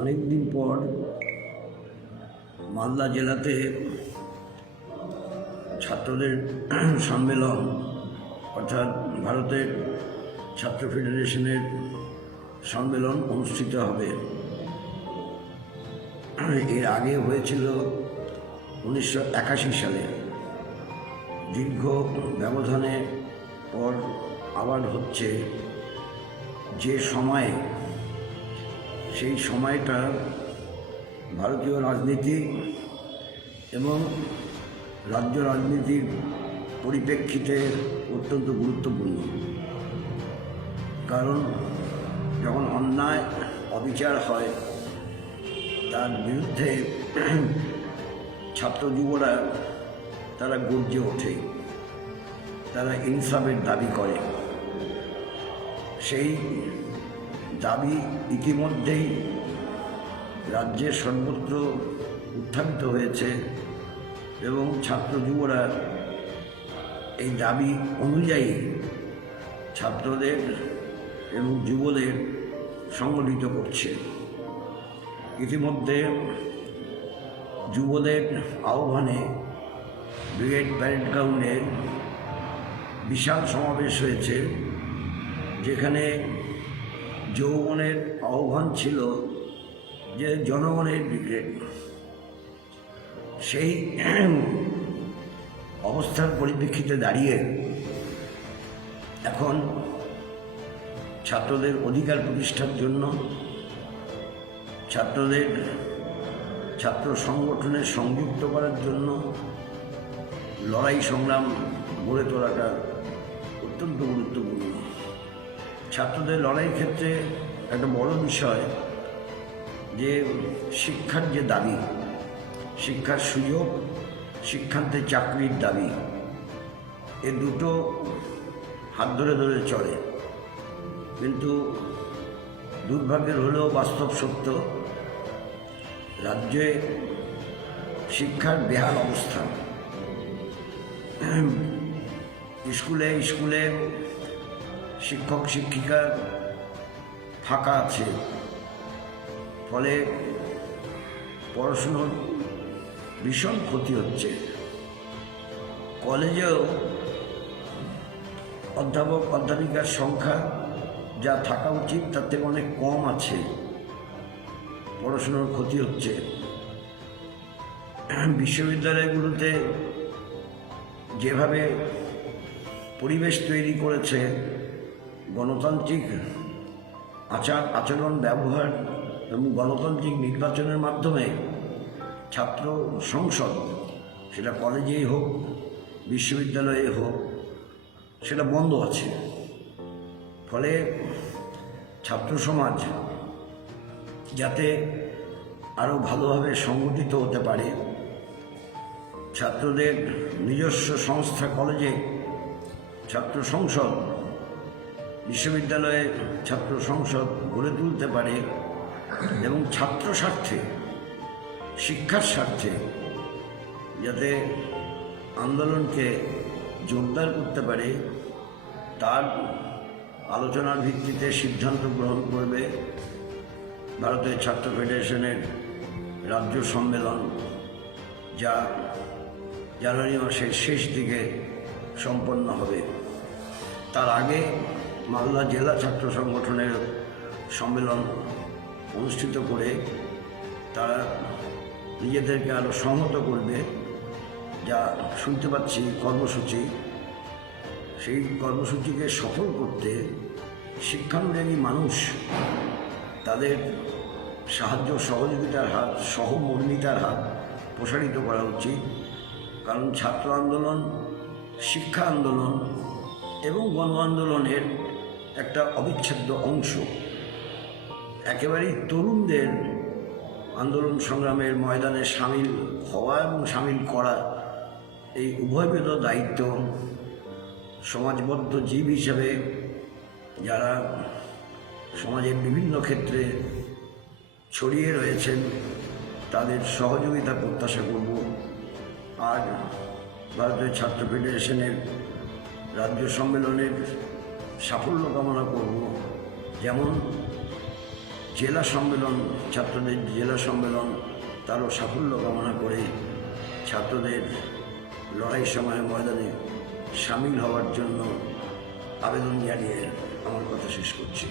অনেক দিন পর মালদা জেলাতে ছাত্রদের সম্মেলন, অর্থাৎ ভারতের ছাত্র ফেডারেশনের সম্মেলন অনুষ্ঠিত হবে। এর আগে হয়েছিল উনিশশো একাশি সালে। দীর্ঘ ব্যবধানে পর আবার হচ্ছে যে সময়ে সেই সময়টা ভারতীয় রাজনীতি এবং রাজ্য রাজনীতির পরিপ্রেক্ষিতে অত্যন্ত গুরুত্বপূর্ণ। কারণ যখন অন্যায়, অবিচার হয়, তার বিরুদ্ধে ছাত্র যুবরা, তারা গর্জে ওঠে, তারা ইনসাফের দাবি করে। সেই দাবি ইতিমধ্যেই রাজ্যের সর্বত্র উত্থাপিত হয়েছে এবং ছাত্র যুবরা এই দাবি অনুযায়ী ছাত্রদের এবং যুবদের সংগঠিত করছে। ইতিমধ্যে যুবদের আহ্বানে ব্রিগেড প্যারেড গ্রাউন্ডে বিশাল সমাবেশ হয়েছে, যেখানে যৌবনের আহ্বান ছিল যে জনগণের ব্রিগেড সেই অবস্থার পরিপ্রেক্ষিতে দাঁড়িয়ে এখন ছাত্রদের অধিকার প্রতিষ্ঠার জন্য ছাত্রদের ছাত্র সংগঠনের সংযুক্ত করার জন্য লড়াই সংগ্রাম গড়ে তোলাটা অত্যন্ত গুরুত্বপূর্ণ। ছাত্রদের লড়াইয়ের ক্ষেত্রে একটা বড় বিষয় যে শিক্ষার যে দাবি, শিক্ষার সুযোগ শিক্ষান্তে চাকরির দাবি, এ দুটো হাত ধরে ধরে চলে। কিন্তু দুর্ভাগ্যের হলেও বাস্তব সত্য, রাজ্যে শিক্ষার বেহাল অবস্থা। স্কুলে স্কুলে শিক্ষক, শিক্ষিকা ফাঁকা আছে। ফলে পড়াশুনোর ভীষণ ক্ষতি হচ্ছে। কলেজেও অধ্যাপক, অধ্যাপিকার সংখ্যা যা থাকা উচিত, তার থেকে অনেক কম আছে। পড়াশুনোর ক্ষতি হচ্ছে। বিশ্ববিদ্যালয়গুলোতে যেভাবে পরিবেশ তৈরি করেছে গণতান্ত্রিক আচার, আচরণ, ব্যবহার এবং গণতান্ত্রিক নির্বাচনের মাধ্যমে ছাত্র সংসদ, সেটা কলেজেই হোক, বিশ্ববিদ্যালয়ে হোক, সেটা বন্ধ আছে। ফলে ছাত্র সমাজ যাতে আরও ভালোভাবে সংগঠিত হতে পারে, ছাত্রদের নিজস্ব সংস্থা কলেজে ছাত্র সংসদ বিশ্ববিদ্যালয়ে ছাত্র সংসদ গড়ে তুলতে পারে এবং ছাত্র স্বার্থে, শিক্ষার স্বার্থে যাতে আন্দোলনকে জোরদার করতে পারে, তার আলোচনার ভিত্তিতে সিদ্ধান্ত গ্রহণ করবে ভারতের ছাত্র ফেডারেশনের রাজ্য সম্মেলন, যা জানুয়ারি মাসের শেষ দিকে সম্পন্ন হবে। তার আগে মালদা জেলা ছাত্র সংগঠনের সম্মেলন অনুষ্ঠিত করে তারা নিজেদেরকে আরও সংহত করবে, যা শুনতে পাচ্ছি কর্মসূচি। সেই কর্মসূচিকে সফল করতে শিক্ষানুরাগী মানুষ তাদের সাহায্য, সহযোগিতার হাত, সহমর্মিতার হাত প্রসারিত করা উচিত। কারণ ছাত্র আন্দোলন, শিক্ষা আন্দোলন এবং গণ আন্দোলনের একটা অবিচ্ছেদ্য অংশ। একেবারেই তরুণদের আন্দোলন সংগ্রামের ময়দানে সামিল হওয়া এবং সামিল করা এই উভয়বেদ দায়িত্ব সমাজবদ্ধ জীব হিসেবে যারা সমাজের বিভিন্ন ক্ষেত্রে ছড়িয়ে রয়েছেন, তাদের সহযোগিতা প্রত্যাশা করব। আর ভারতের ছাত্র ফেডারেশনের রাজ্য সম্মেলনের সাফল্য কামনা করব। যেমন জেলা সম্মেলন, ছাত্রদের জেলা সম্মেলন, তারও সাফল্য কামনা করে ছাত্রদের লড়াই সময় ময়দানে সামিল হওয়ার জন্য আবেদন জানিয়ে আমার কথা শেষ করছি।